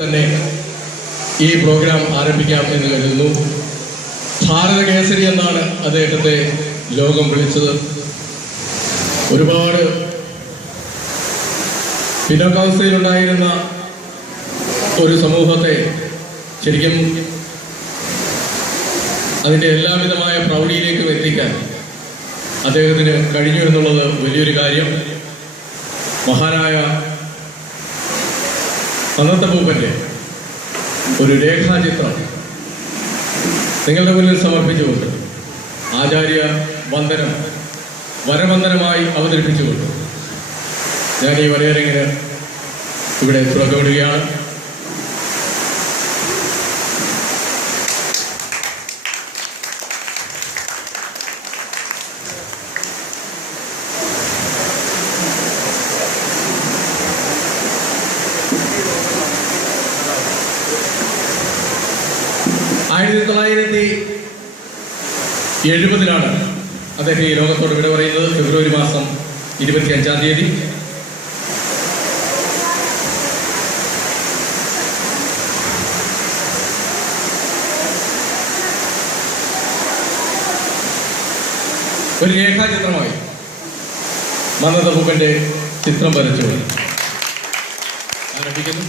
തന്നെ ഈ പ്രോഗ്രാം ആരംഭിക്കാം എന്ന് കരുതുന്നു. ഭാരത കേസരി എന്നാണ് അദ്ദേഹത്തെ ലോകം വിളിച്ചത്. ഒരുപാട് പിന്നോക്കാവസ്ഥയിലുണ്ടായിരുന്ന ഒരു സമൂഹത്തെ ശരിക്കും അതിന്റെ എല്ലാവിധമായ പ്രൗഢിയിലേക്കും എത്തിക്കാൻ അദ്ദേഹത്തിന് കഴിഞ്ഞു എന്നുള്ളത് വലിയൊരു കാര്യം. മഹാനായ അന്നത്തെ ഒരു രേഖാചിത്രം നിങ്ങളുടെ മുന്നിൽ സമർപ്പിച്ചുകൊണ്ട് ആചാര്യ വന്ദനം വരവന്ദനമായി അവതരിപ്പിച്ചുകൊണ്ട് ഞാൻ ഈ വരയരങ്ങിന് ഇവിടെ തുടക്കമിടുകയാണ്. ആയിരത്തി തൊള്ളായിരത്തി എഴുപതിലാണ് അദ്ദേഹം ഈ ലോകത്തോട് വിട പറയുന്നത്. ഫെബ്രുവരി മാസം ഇരുപത്തി അഞ്ചാം തീയതി. ഒരു രേഖാചിത്രമായി മന്നത പൂപ്പന്റെ ചിത്രം വരച്ചു. ആരംഭിക്കുന്നു.